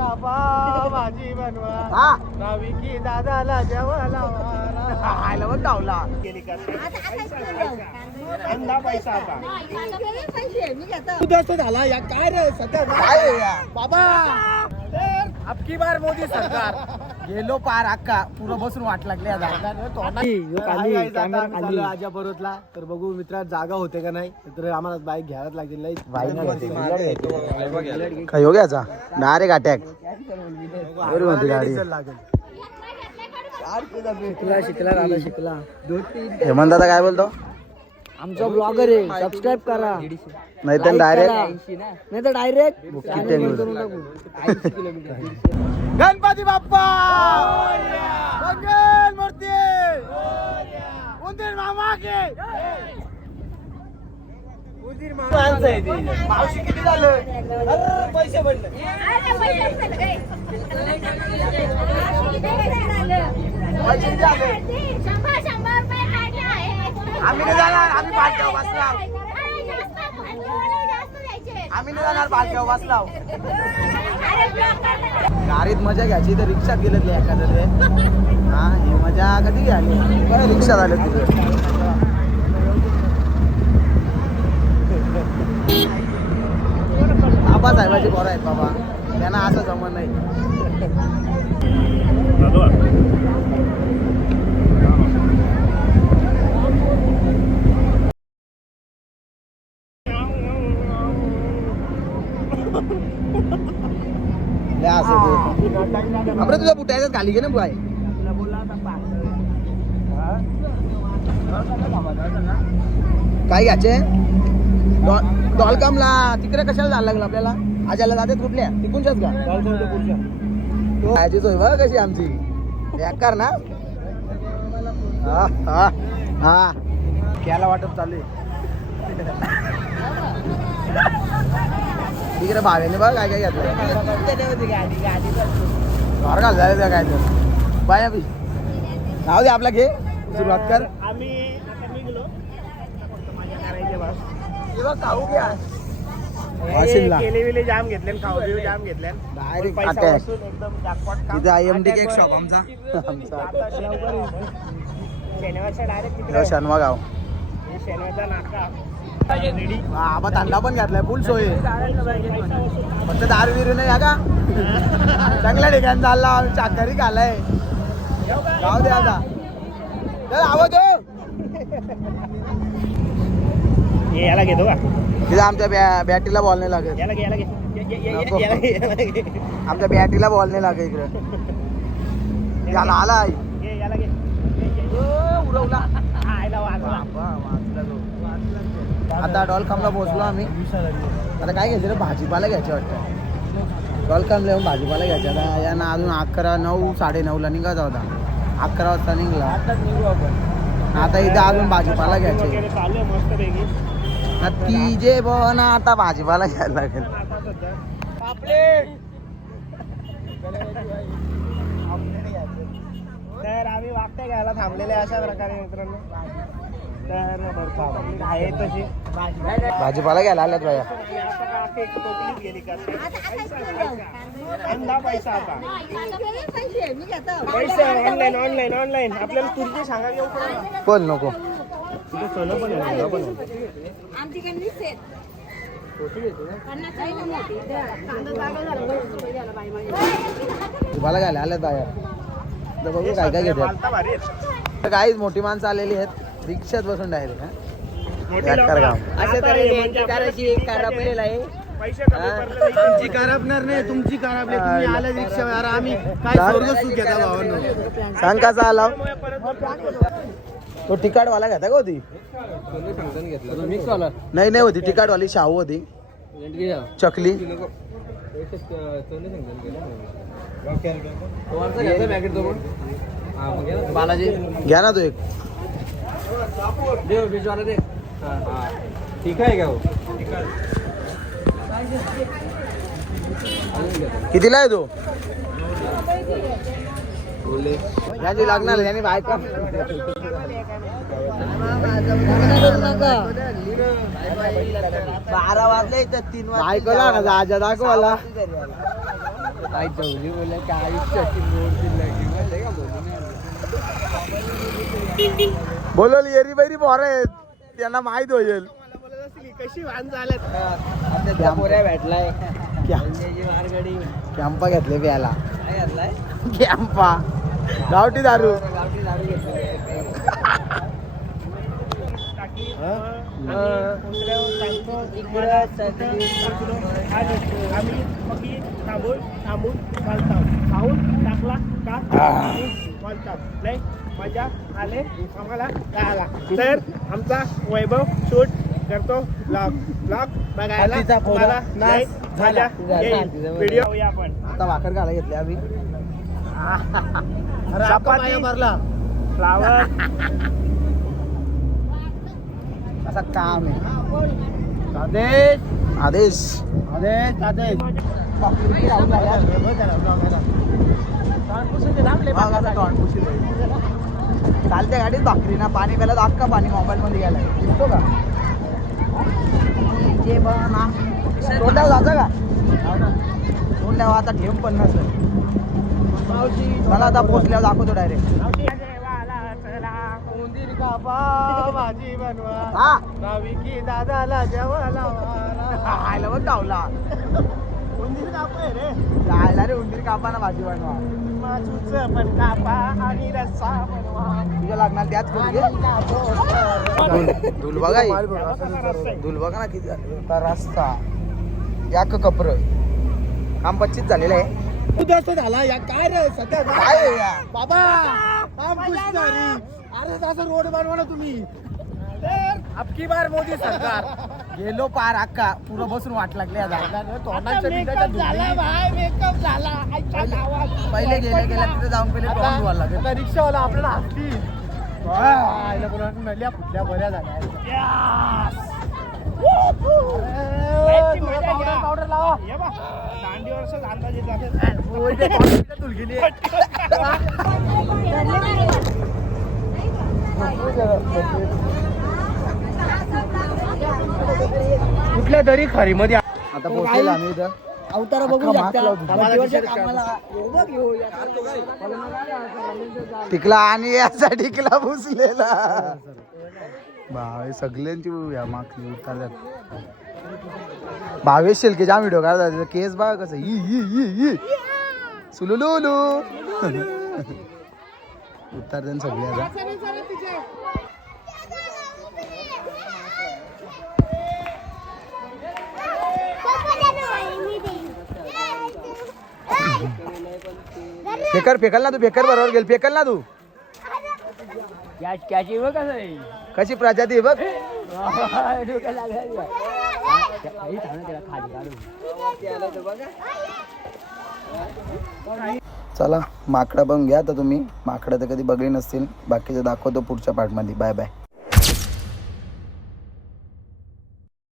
का भाजी बनवा नावी की दादाला जेवायला खायला पण धावला गेली का पैसा आता झाला या काय रे सध्या काय बाबा अबकी बार मोदी सरकार गेलो पार अक्का पुरं बसून वाट लागली आजा बरोतला तर बघू मित्रा जागा होते का नाही तर आम्हाला बाईक घ्यायलाच लागेल काय हो घ्यायचा डायरेक्ट अटॅक शिकला हेमंत दादा काय बोलतो आमचा ब्लॉगर आहे सबस्क्राईब करा नाही तर डायरेक्ट गणपती बाप्पा मंगल मूर्ती उंदीर मामा के मावशी किती झालं पैसे पडले आम्ही नाही जाणार आम्ही पालख्यावर बसलाव आम्ही नाही जाणार पालख्यावर बसलाव गाडीत मजा घ्यायची तर रिक्षात गेले एखाद्या हा ही मजा कधी घ्याली रिक्षात आले तिथे बाबा साहेबाची बरं आहेत बाबा त्यांना असं जमत नाही आपण तुझ्या बुटायचं खाली घे ना बाय काय घ्यायचे डॉलकमला तिकडे कशाला जायला लागलं आपल्याला आजाला जातात कुठल्या तिकूनच्याच का खायचीच होय बघ कशी आमची बेकार ना हा हा हा क्याला वाटप चालू आहे तिकडे भाव्याने बघ काय काय घेतलं घर घाल झालं काय तर बाय अभि राहू दे आपला घे सुरुवात कर खाऊ घ्या केले जाम घेतले खाऊ जाम घेतले डायरेक्ट IMD केक शॉप आमचा शनवा गाव आबा थंडा पण घातलाय फुल सोय फक्त दारू बिरू नाही का चांगल्या ठिकाणी चालला चाकरी खालाय जाऊ दे आता आवाज याला घेतो का तिथं आमच्या बॅटीला बॉल नाही लागत आमच्या बॅटीला बॉल नाही लागत इकडे याला आलाय उडवला आता डॉलकमला पोहोचलो आम्ही आता काय घ्यायचं रे भाजीपाला घ्यायचं वाटतं डॉलकमला येऊन भाजीपाला घ्यायचा आता यांना अजून 11, 9, 9:30ला निघायचा होता 11 वाजता निघला आता इथं अजून भाजीपाला घ्यायचा ती जे ना आता भाजीपाला घ्यायला लागेल तर आम्ही वागता घ्यायला थांबलेले अशा प्रकारे मित्रांनो तर आहे तशी भाजीपाला घ्यायला आल्यात बाया पैसा आता पैसा ऑनलाईन आपल्याला तुरची सांगा घेऊ कोण नको सोनं पण भाजीपाला घ्यायला आल्यात बाया तर बघू काय काय घेतात काहीच मोठी माणसं आलेली आहेत रिक्षात बसून डायरेक्ट तुमची कारपणार नाही तुमची कारपली तुम्ही आल्या रिक्षावर आम्ही काय स्वर्ग सुख घेता भावांनो सांग कसा आला तो तिकाटवाला घेता का होती नाही नाही होती तिकाटवाली शाहू होती चकली बालाजी घ्या ना तो एक ठीक आहे का कितीला आहे तो याची लागणार याने बायका 12 वाजले तर 3 बायकोला ना दाखवायला आई चौली बोलले काय बोलवली येरी बैरी पोरं आहेत त्यांना माहित होईल कशी वाहन झाल्यात पोऱ्या भेटलाय मारगाडी कॅम्पा घेतले प्यायला कॅम्पा गावठी दारू आम्ही मगी थांबून खाऊन टाकला का बोलतात नाही मजा आले आम्हाला कळाला तर आमचा वैभव शूट करतो ब्लॉग बघायला मला नाही मजा येईल व्हिडिओ आपण आता भाकर घाला घेतले आम्ही चपाती भरला फ्लावर असा काम आहे आदेश आदेश आदेश आदेश चालत्या गाडीत भाकरी ना पाणी प्यायला तर अख्खा पाणी मोबाईल मध्ये गेलाय दिसतो का जे ना तोंडावर जायचं का तोंडावर आता ठेव पण नसेल मला आता पोचल्यावर दाखवतो डायरेक्ट उंदीर कापा भाजी बनवा हा नाविकी दादाला जेवायला आयला बघ गावला उंदीर कापा रे जायला रे उंदीर कापाना भाजी बनवा माचूच पण कापा आणि रस्सा बनवा तुझ्या लागणार त्याच करू घे धुल बघा धुल बघा ना किती रस्ता याक कपर काम 25 झालेलं आहे उद्याच झाला या काय रे सध्या काय आहे या? बाबा अरे असं रोड बनवा ना तुम्ही अबकी बार मोदी सरकार गेलो पार अक्का पुरं बसून वाट लागली आता मेकअप झाला पहिले गेल्या तिथे जाऊन पहिले तोंड धुवायला लागेल. आता रिक्षावाला आपल्याला हसतील नल्या फुटल्या बऱ्या झाल्या पावडर लावा दांडीवर अंदाजे कुठल्या तरी खरी मध्ये आता पोहोचलेलो आम्ही इथं अवतार बघू शकता. टिकला आणि याचा टिकला भुसलेला भावे सगळ्यांची या मागली उतरल्यात भावेश शेलकेचा व्हिडिओ काढतात केस बघा कसं ई सुलुलुलू उतरते सगळे आता फेकल ना तू फेकर बरोबर गेल फेकल ना तू कशी प्रजाती आहे बघ चला माकडा पण घ्या आता तुम्ही माकडा तर कधी बघली नसतील बाकीचं दाखवतो पुढच्या पार्टमध्ये बाय बाय